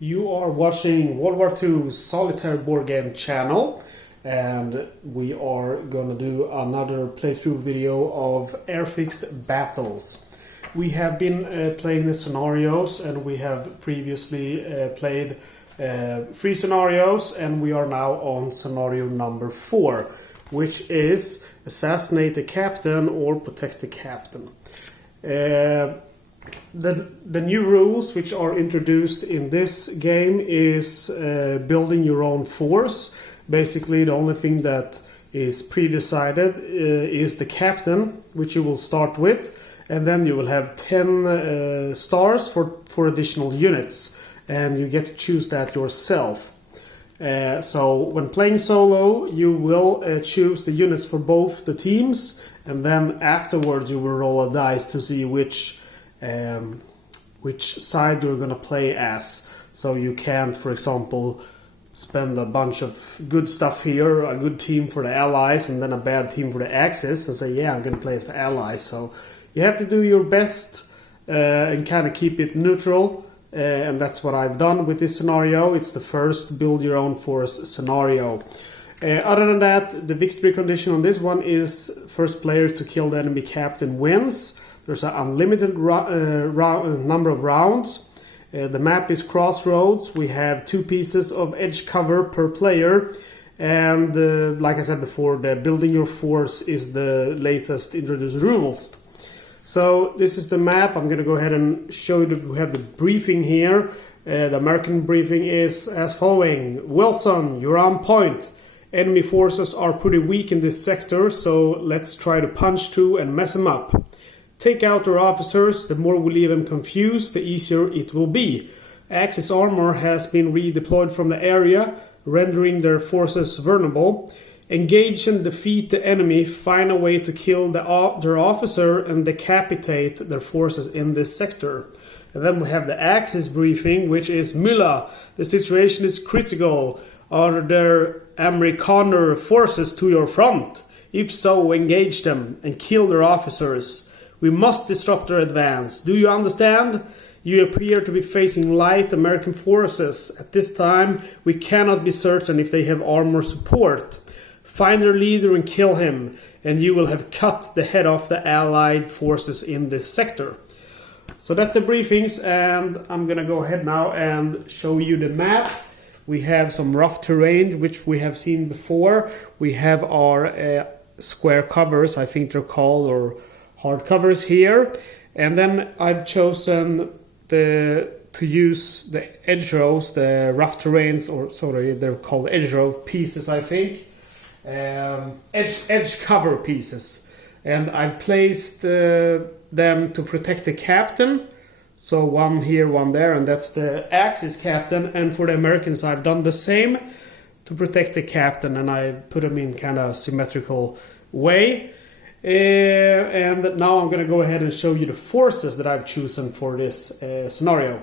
You are watching World War II Solitaire Wargame channel, and we are gonna do another playthrough video of Airfix Battles. We have been playing the scenarios, and we have previously played 3 scenarios, and we are now on scenario number 4, which is Assassinate the Captain or Protect the Captain. The new rules which are introduced in this game is building your own force. Basically, the only thing that is pre-decided is the captain, which you will start with, and then you will have 10 stars for additional units, and you get to choose that yourself. So when playing solo, you will choose the units for both the teams, and then afterwards you will roll a dice to see which side you're gonna play as. So you can't, for example, spend a bunch of good stuff here, a good team for the Allies, and then a bad team for the Axis, and say, yeah, I'm gonna play as the Allies. So you have to do your best and kind of keep it neutral, and that's what I've done with this scenario. It's the first build your own force scenario. Other than that, the victory condition on this one is first player to kill the enemy captain wins. There's an unlimited number of rounds. The map is Crossroads. We have 2 pieces of edge cover per player. And like I said before, the building your force is the latest introduced rules. So this is the map. I'm going to go ahead and show you that we have the briefing here. The American briefing is as following. Wilson, you're on point. Enemy forces are pretty weak in this sector, so let's try to punch through and mess them up. Take out their officers. The more we leave them confused, the easier it will be. Axis armor has been redeployed from the area, rendering their forces vulnerable. Engage and defeat the enemy. Find a way to kill their officer and decapitate their forces in this sector. And then we have the Axis briefing, which is Müller. The situation is critical. Are there Amerikaner forces to your front? If so, engage them and kill their officers. We must disrupt their advance. Do you understand? You appear to be facing light American forces. At this time, we cannot be certain if they have armor support. Find their leader and kill him, and you will have cut the head off the Allied forces in this sector. So that's the briefings, and I'm gonna go ahead now and show you the map. We have some rough terrain, which we have seen before. We have our square covers, I think they're called, or hard covers here, and then I've chosen to use the edge rows, the rough terrains, or sorry, they're called edge row pieces, I think, edge cover pieces, and I placed them to protect the captain. So one here, one there, and that's the Axis captain. And for the Americans, I've done the same to protect the captain, and I put them in kind of symmetrical way. And now I'm going to go ahead and show you the forces that I've chosen for this scenario.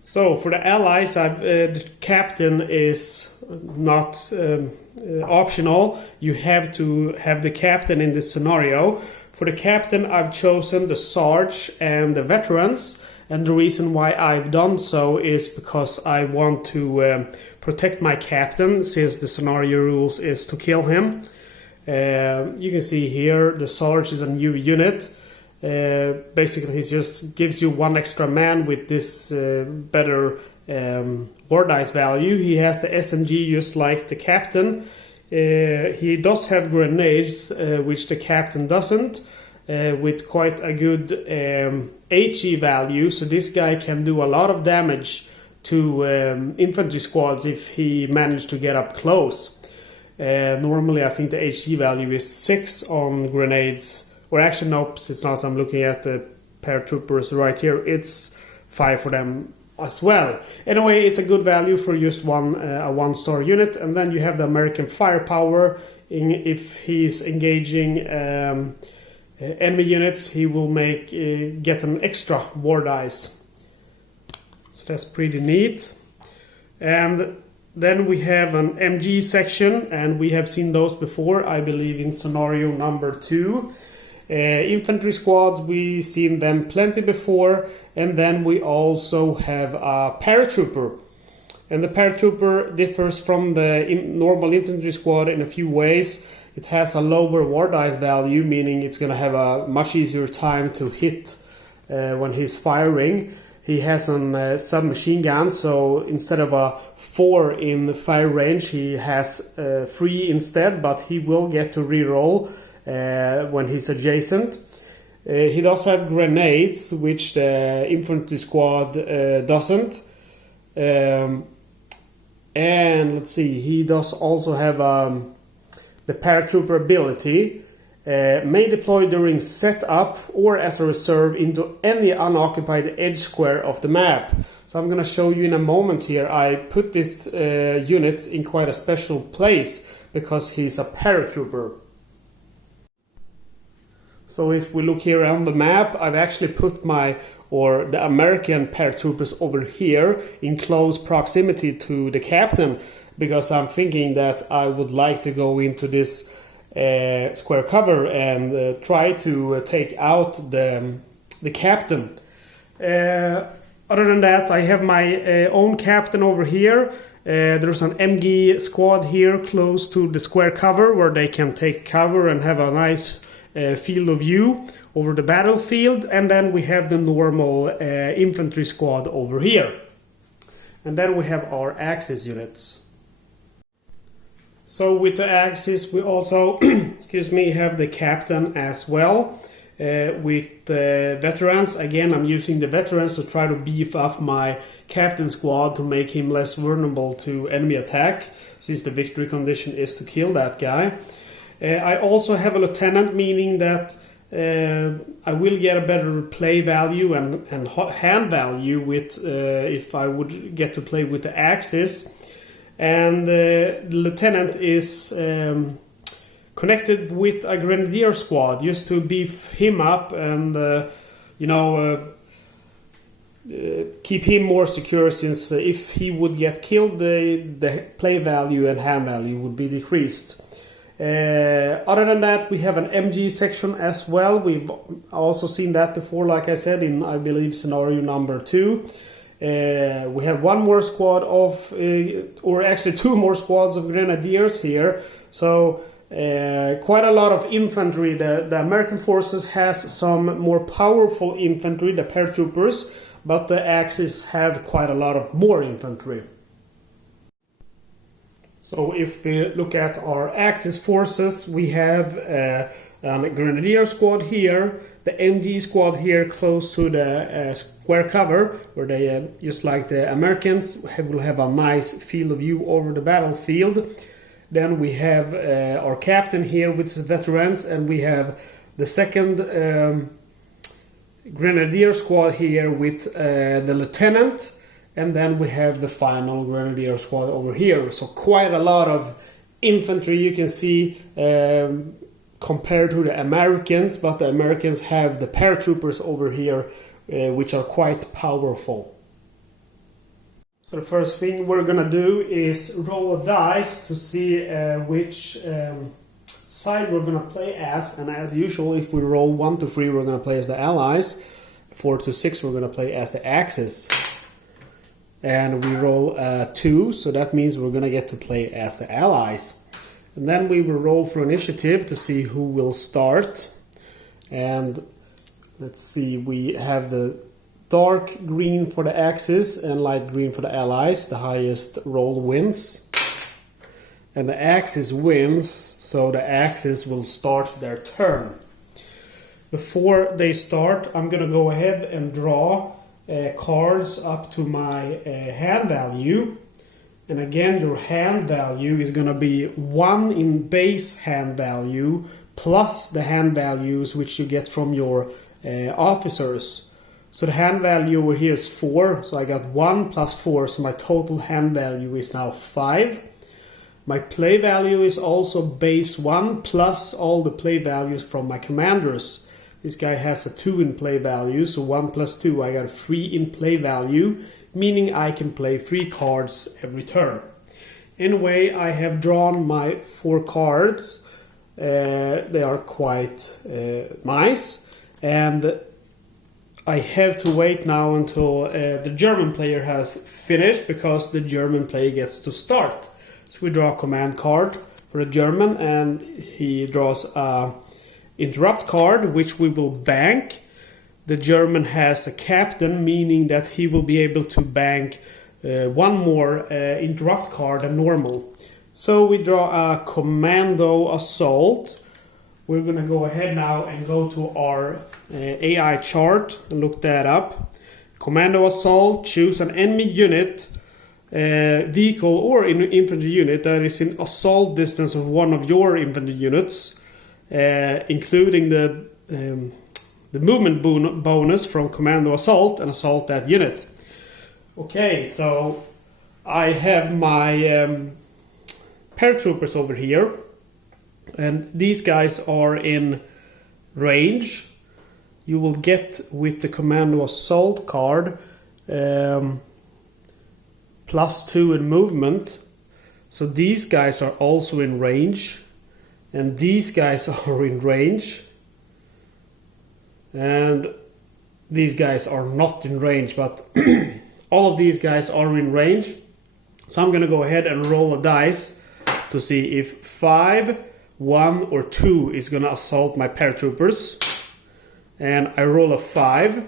So for the Allies, the captain is not optional. You have to have the captain in this scenario. For the captain, I've chosen the Sarge and the veterans. And the reason why I've done so is because I want to protect my captain, since the scenario rules is to kill him. You can see here the Sarge is a new unit. Basically, he just gives you 1 extra man with this better war dice value. He has the SMG just like the captain. He does have grenades, which the captain doesn't, with quite a good HE value. So this guy can do a lot of damage to infantry squads if he managed to get up close. Normally, I think the HE value is 6 on grenades, or actually, nope, it's not. I'm looking at the paratroopers right here. It's 5 for them as well. Anyway, it's a good value for just a 1-star unit. And then you have the American firepower. If he's engaging enemy units, he will get an extra war dice. So that's pretty neat. And then we have an MG section, and we have seen those before, I believe, in scenario number 2. Infantry squads, we've seen them plenty before, and then we also have a paratrooper. And the paratrooper differs from the normal infantry squad in a few ways. It has a lower war dice value, meaning it's going to have a much easier time to hit when he's firing. He has a submachine gun, so instead of a 4 in fire range, he has 3 instead, but he will get to reroll when he's adjacent. He does have grenades, which the infantry squad doesn't. And let's see, he does also have the paratrooper ability. May deploy during setup or as a reserve into any unoccupied edge square of the map. So I'm going to show you in a moment here. I put this unit in quite a special place because he's a paratrooper. So if we look here on the map, I've actually put the American paratroopers over here in close proximity to the captain, because I'm thinking that I would like to go into this square cover and try to take out the captain. Other than that, I have my own captain over here. There's an MG squad here close to the square cover where they can take cover and have a nice field of view over the battlefield. And then we have the normal infantry squad over here. And then we have our Axis units. So with the Axis we also have the captain as well. With the veterans, again I'm using the veterans to try to beef up my captain squad to make him less vulnerable to enemy attack, since the victory condition is to kill that guy. I also have a lieutenant, meaning that I will get a better play value and hand value with if I would get to play with the Axis. And the lieutenant is connected with a grenadier squad just to beef him up and keep him more secure, since if he would get killed, the play value and hand value would be decreased. Other than that, we have an MG section as well. We've also seen that before, like I said, in I believe scenario number 2. We have one more squad of, or actually 2 more squads of grenadiers here. So quite a lot of infantry. The American forces has some more powerful infantry, the paratroopers, but the Axis have quite a lot of more infantry. So if we look at our Axis forces, we have a grenadier squad here, the MG squad here close to the square cover, where they, just like the Americans, will have a nice field of view over the battlefield. Then we have our captain here with his veterans, and we have the second grenadier squad here with the lieutenant. And then we have the final grenadier squad over here. So quite a lot of infantry you can see compared to the Americans. But the Americans have the paratroopers over here, which are quite powerful. So the first thing we're gonna do is roll a dice to see which side we're gonna play as. And as usual, if we roll 1 to 3, we're gonna play as the Allies. 4 to 6, we're gonna play as the Axis. And we roll 2, so that means we're gonna get to play as the Allies. And then we will roll for initiative to see who will start. And let's see, we have the dark green for the Axis and light green for the Allies. The highest roll wins. And the Axis wins, so the Axis will start their turn. Before they start, I'm gonna go ahead and draw cards up to my hand value. And again, your hand value is going to be 1 in base hand value plus the hand values which you get from your officers. So the hand value over here is 4, so I got 1 plus 4, so my total hand value is now 5. My play value is also base 1 plus all the play values from my commanders. This guy has a 2 in play value, so 1 plus 2, I got a 3 in play value, meaning I can play 3 cards every turn. Anyway, I have drawn my 4 cards. They are quite nice, and I have to wait now until the German player has finished, because the German player gets to start. So we draw a command card for the German, and he draws a interrupt card, which we will bank. The German has a captain, meaning that he will be able to bank one more interrupt card than normal. So we draw a commando assault. We're going to go ahead now and go to our AI chart and look that up. Commando assault, choose an enemy unit, vehicle or infantry unit that is in assault distance of one of your infantry units, including the movement bonus from commando assault, and assault that unit. Okay, so I have my paratroopers over here, and these guys are in range. You will get with the commando assault card +2 in movement. So these guys are also in range, and these guys are in range, and these guys are not in range, but all of these guys are in range. So I'm going to go ahead and roll a dice to see if 5, 1 or 2 is going to assault my paratroopers. And I roll a 5.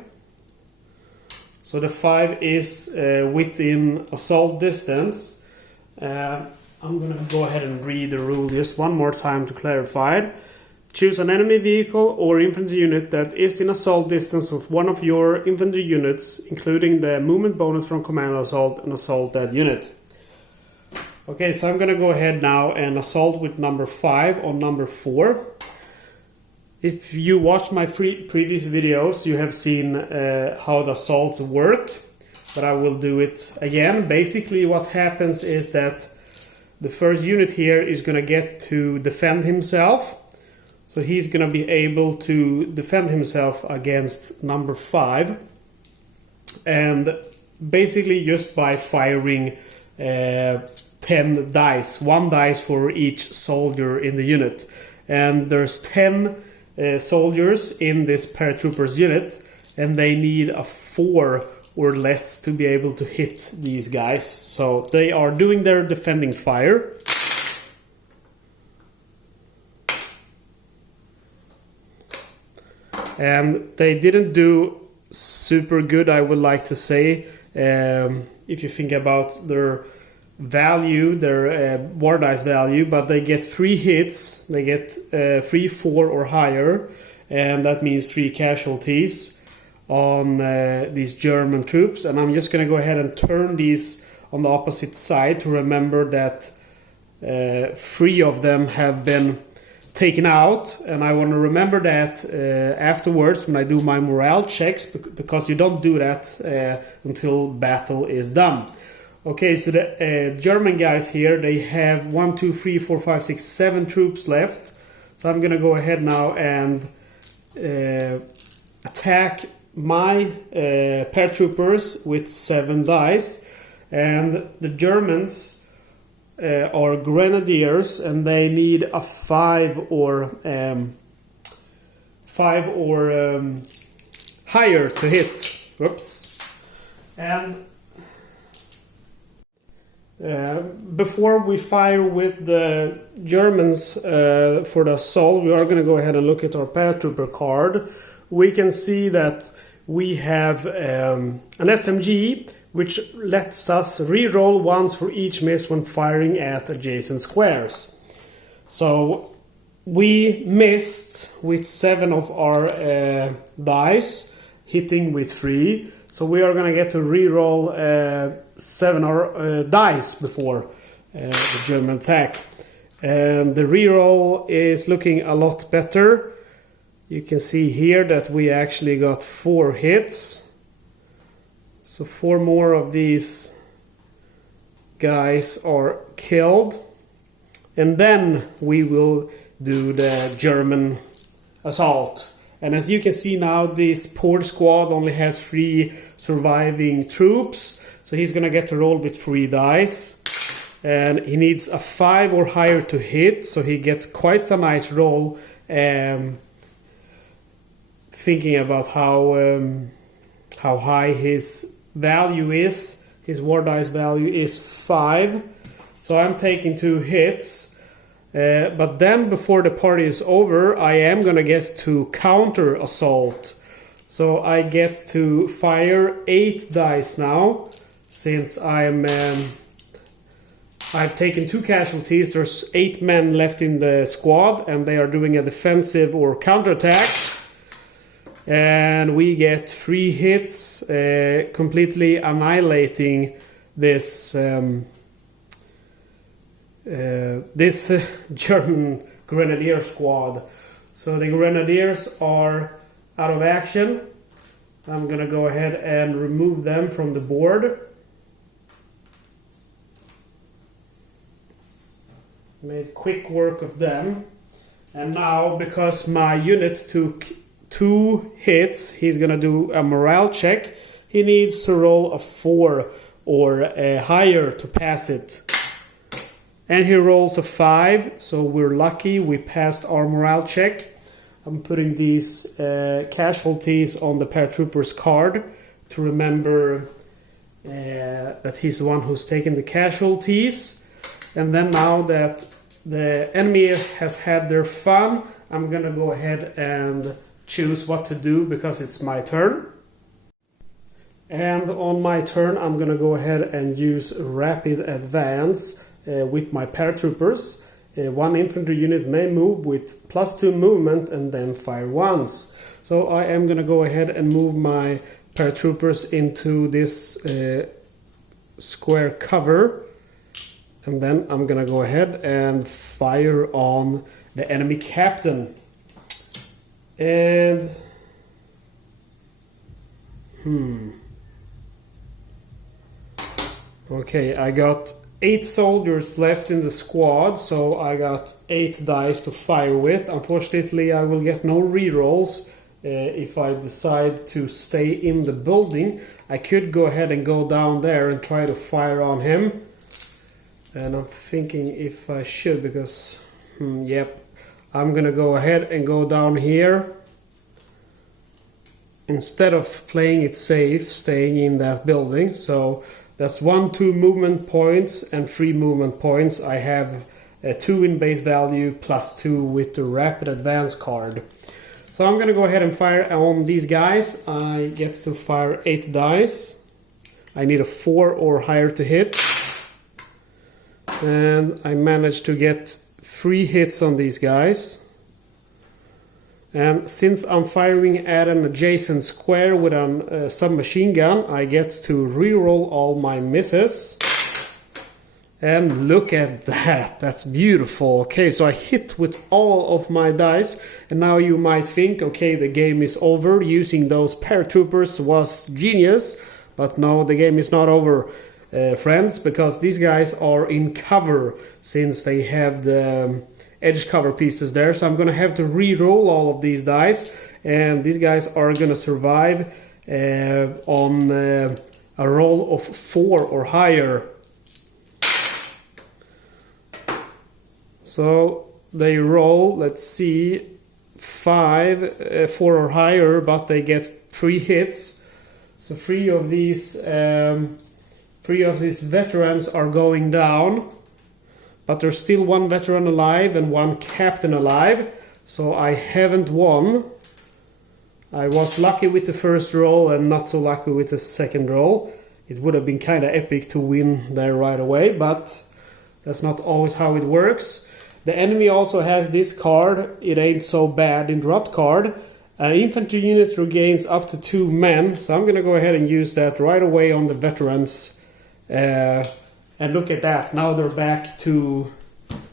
So the 5 is within assault distance. I'm going to go ahead and read the rule just one more time to clarify it. Choose an enemy vehicle or infantry unit that is in assault distance of one of your infantry units, including the movement bonus from commando assault, and assault that unit. Okay, so I'm going to go ahead now and assault with number 5 on number 4. If you watched my previous videos, you have seen how the assaults work, but I will do it again. Basically what happens is that the first unit here is going to get to defend himself. So he's going to be able to defend himself against number 5. And basically just by firing 10 dice. 1 dice for each soldier in the unit. And there's 10 soldiers in this paratroopers unit. And they need a 4 or less to be able to hit these guys. So they are doing their defending fire. And they didn't do super good, I would like to say. If you think about their value, their war dice value, but they get 3 hits, they get 3, 4 or higher, and that means 3 casualties on these German troops. And I'm just going to go ahead and turn these on the opposite side to remember that 3 of them have been taken out, and I want to remember that afterwards when I do my morale checks, because you don't do that until battle is done. Okay, so the German guys here, they have 1, 2, 3, 4, 5, 6, 7 troops left. So I'm gonna go ahead now and attack my paratroopers with 7 dice, and the Germans are grenadiers, and they need a 5 or higher to hit. Whoops. And before we fire with the Germans for the assault, we are going to go ahead and look at our paratrooper card. We can see that we have an SMG, which lets us re-roll once for each miss when firing at adjacent squares. So we missed with 7 of our dice, hitting with 3. So we are going to get to re-roll 7 dice before the German attack. And the re-roll is looking a lot better. You can see here that we actually got 4 hits. So 4 more of these guys are killed. And then we will do the German assault. And as you can see now, this poor squad only has 3 surviving troops. So he's gonna get to roll with 3 dice. and he needs a 5 or higher to hit, so he gets quite a nice roll. Thinking about how high his value is, his war dice value is 5, so I'm taking 2 hits. But then before the party is over, I am gonna get to counter assault. So I get to fire 8 dice now, since I've taken 2 casualties. There's 8 men left in the squad, and they are doing a defensive or counterattack. And we get 3 hits, completely annihilating this German Grenadier squad. So the Grenadiers are out of action. I'm gonna go ahead and remove them from the board. Made quick work of them. And now, because my unit took 2 hits, he's gonna do a morale check. He needs to roll a 4 or higher to pass it. And he rolls a 5, so we're lucky, we passed our morale check. I'm putting these casualties on the paratrooper's card to remember that he's the one who's taken the casualties. And then now that the enemy has had their fun, I'm gonna go ahead and choose what to do because it's my turn. And on my turn, I'm gonna go ahead and use rapid advance with my paratroopers. 1 infantry unit may move with +2 movement and then fire once. So I am gonna go ahead and move my paratroopers into this square cover, and then I'm gonna go ahead and fire on the enemy captain. And okay, I got 8 soldiers left in the squad, so I got 8 dice to fire with. Unfortunately, I will get no rerolls if I decide to stay in the building. I could go ahead and go down there and try to fire on him. And I'm thinking if I should, because, yep, I'm gonna go ahead and go down here. Instead of playing it safe, staying in that building. So that's 1, 2 movement points and 3 movement points. I have 2 in base value +2 with the rapid advance card. So I'm gonna go ahead and fire on these guys. I get to fire 8 dice. I need a 4 or higher to hit. And I managed to get 3 hits on these guys. And since I'm firing at an adjacent square with a submachine gun, I get to reroll all my misses. And look at that, that's beautiful. Okay, so I hit with all of my dice, and now you might think, okay, the game is over. Using those paratroopers was genius, but no, the game is not over, friends, because these guys are in cover since they have the edge cover pieces there. So I'm gonna have to re-roll all of these dice, and these guys are gonna survive on a roll of 4 or higher. So they roll, let's see, 5, 4 or higher, but they get 3 hits. So 3 of these veterans are going down. But there's still 1 veteran alive and 1 captain alive, so I haven't won. I was lucky with the first roll and not so lucky with the second roll. It would have been kind of epic to win there right away, but that's not always how it works. The enemy also has this card, it ain't so bad, interrupt card. An infantry unit regains up to 2 men, so I'm gonna go ahead and use that right away on the veterans. And look at that, now they're back to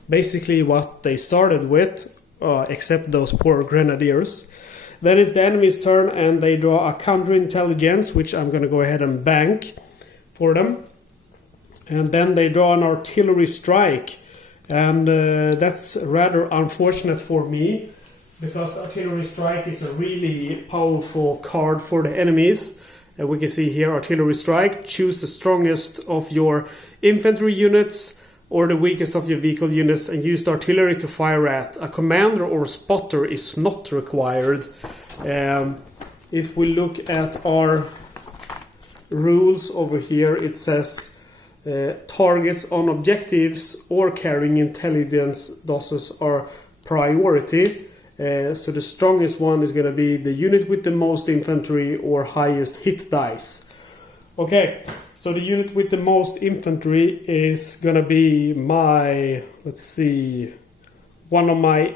basically what they started with, except those poor grenadiers. Then it's the enemy's turn, and they draw a counterintelligence, which I'm going to go ahead and bank for them. And then they draw an artillery strike, and that's rather unfortunate for me, because artillery strike is a really powerful card for the enemies. We can see here, artillery strike, choose the strongest of your infantry units, or the weakest of your vehicle units and use the artillery to fire at. A commander or spotter is not required. If we look at our rules over here, it says targets on objectives or carrying intelligence doses are priority. So the strongest one is going to be the unit with the most infantry or highest hit dice. Okay, so the unit with the most infantry is going to be my, let's see, one of my,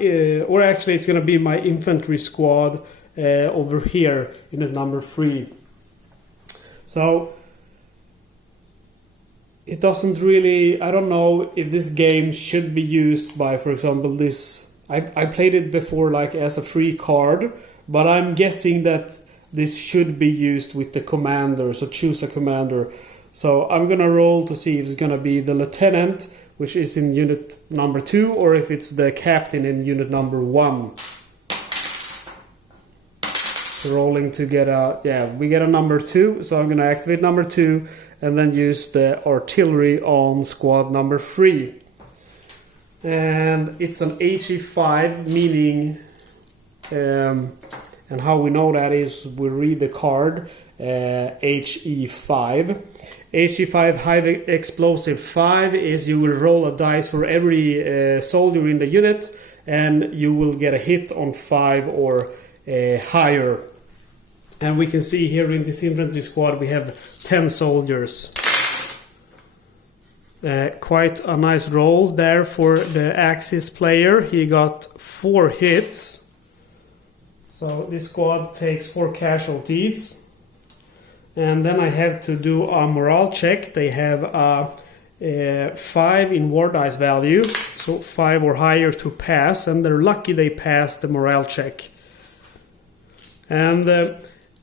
or actually it's going to be my infantry squad over here, unit number 3. So it doesn't really, I don't know if this game should be used by, for example, this, I played it before like as a free card, but I'm guessing that this should be used with the commander, so choose a commander. So I'm gonna roll to see if it's gonna be the lieutenant, which is in unit number 2, or if it's the captain in unit number 1. So rolling to get a, yeah, we get a number 2, so I'm gonna activate number 2 and then use the artillery on squad number 3. And it's an HE5, meaning and how we know that is we read the card HE5. HE5 high explosive 5 is you will roll a dice for every soldier in the unit and you will get a hit on 5 or higher. And we can see here in this infantry squad we have 10 soldiers. Quite a nice roll there for the Axis player. He got 4 hits. So this squad takes 4 casualties. And then I have to do a morale check. They have a 5 in war dice value. So 5 or higher to pass. And they're lucky they passed the morale check. And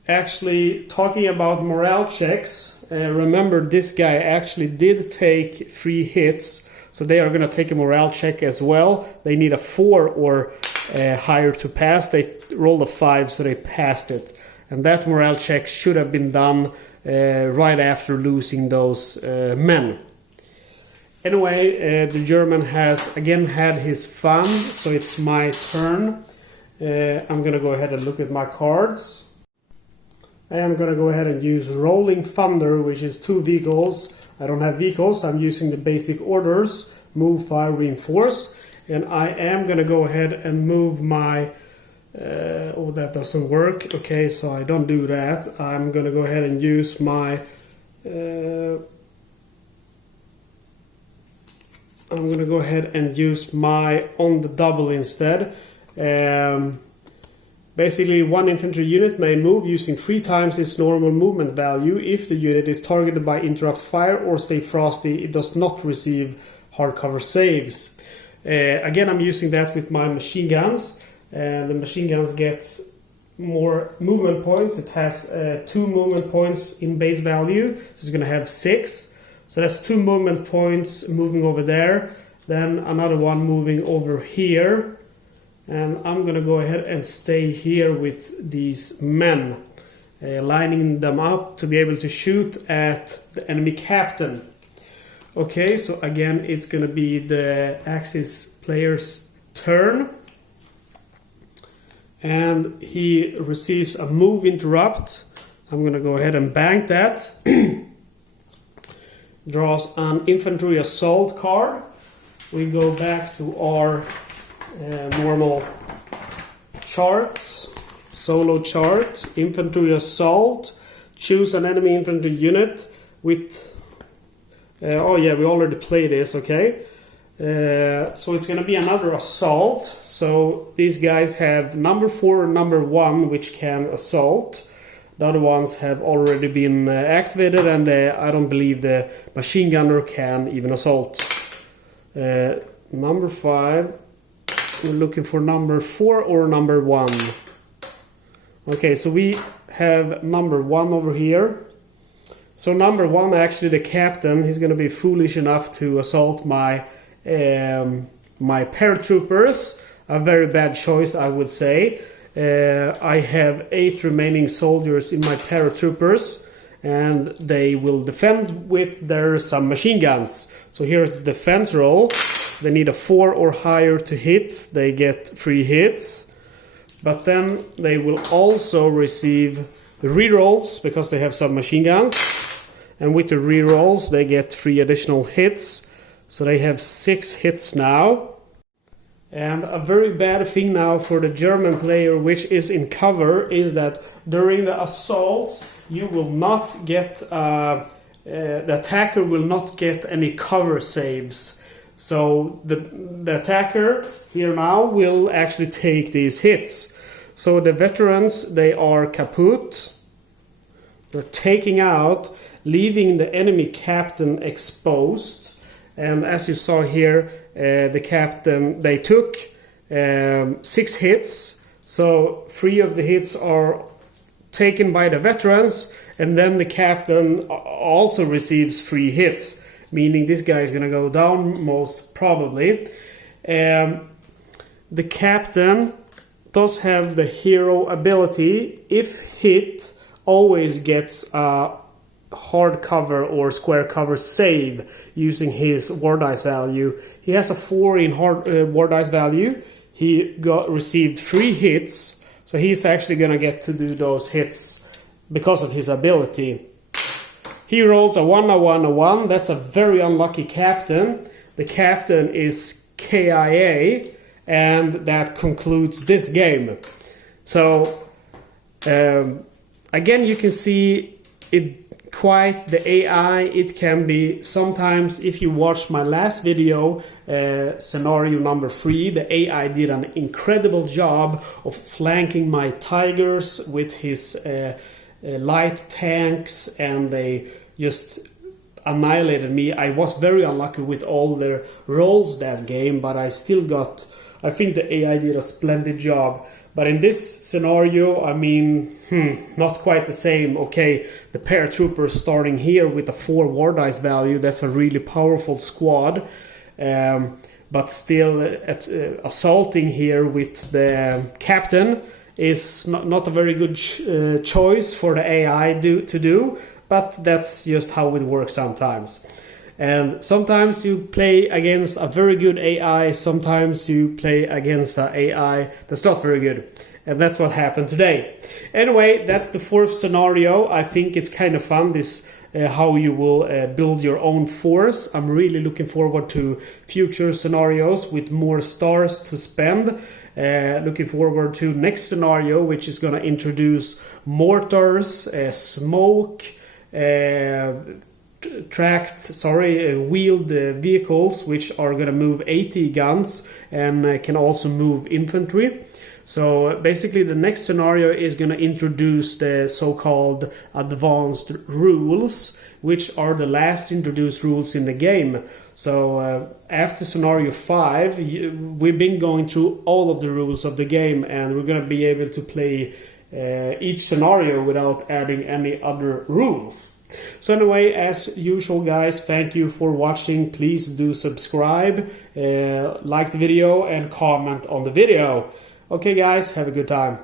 actually, talking about morale checks, remember this guy actually did take 3 hits. So they are going to take a morale check as well. They need a 4 or higher to pass. They rolled a 5, so they passed it. And that morale check should have been done right after losing those men. Anyway, the German has again had his fun, so it's my turn. I'm going to go ahead and look at my cards. I am going to go ahead and use Rolling Thunder, which is 2 vehicles. I don't have vehicles, I'm using the basic orders, move, fire, reinforce. And I am going to go ahead and move my, oh that doesn't work, okay, so I don't do that. I'm going to go ahead and use my, I'm going to go ahead and use my on the double instead. Basically, 1 infantry unit may move using 3 times its normal movement value. If the unit is targeted by interrupt fire or stay frosty, it does not receive hardcover saves. Again, I'm using that with my machine guns. The machine guns gets more movement points. It has 2 movement points in base value, so it's going to have 6. So that's 2 movement points moving over there. Then another one moving over here. And I'm going to go ahead and stay here with these men, lining them up to be able to shoot at the enemy captain. Okay, so again, it's going to be the Axis player's turn. And he receives a move interrupt. I'm going to go ahead and bank that. Draws an infantry assault card. We go back to our normal charts, solo chart, infantry assault, choose an enemy infantry unit with, oh yeah, we already played this, okay. So it's going to be another assault, so these guys have number 4 and number 1 which can assault. The other ones have already been activated and I don't believe the machine gunner can even assault. Number 5. We're looking for number 4 or number 1. Okay, so we have number 1 over here. So number 1, actually the captain, he's going to be foolish enough to assault my my paratroopers. A very bad choice, I would say. I have 8 remaining soldiers in my paratroopers. and they will defend with their submachine guns. So here's the defense roll. They need a 4 or higher to hit. They get 3 hits. But then they will also receive the rerolls because they have submachine guns. And with the rerolls they get 3 additional hits. So they have 6 hits now. And a very bad thing now for the German player which is in cover is that during the assaults you will not get, the attacker will not get any cover saves. So the attacker here now will actually take these hits. So the veterans, they are kaput. They're taking out, leaving the enemy captain exposed. And as you saw here, the captain, they took 6 hits. So 3 of the hits are taken by the veterans, and then the captain also receives 3 hits, meaning this guy is going to go down most probably. The captain does have the hero ability. If hit, always gets a hard cover or square cover save using his war dice value. He has a 4 in war dice value. He received 3 hits, so he's actually going to get to do those hits because of his ability. He rolls a 1, a 1, a 1. That's a very unlucky captain. The captain is KIA, and that concludes this game. So again, you can see it quite the AI. It can be sometimes, if you watch my last video, scenario number 3, the AI did an incredible job of flanking my tigers with his light tanks, and they just annihilated me. I was very unlucky with all their rolls that game, but I still got, I think the AI did a splendid job. But in this scenario, I mean, not quite the same. Okay, the paratroopers starting here with a 4 war dice value, that's a really powerful squad. But still, assaulting here with the captain is not a very good choice for the AI to do. But that's just how it works sometimes. And sometimes you play against a very good AI, sometimes you play against an AI that's not very good. And that's what happened today. Anyway, that's the 4th scenario. I think it's kind of fun, this how you will build your own force. I'm really looking forward to future scenarios with more stars to spend. Looking forward to next scenario, which is going to introduce mortars, smoke, wheeled vehicles which are going to move 80 guns and can also move infantry. So basically the next scenario is going to introduce the so-called advanced rules, which are the last introduced rules in the game. So after scenario 5, we've been going through all of the rules of the game, and we're going to be able to play each scenario without adding any other rules. So anyway, as usual guys, thank you for watching. Please do subscribe, like the video and comment on the video. Okay guys, have a good time.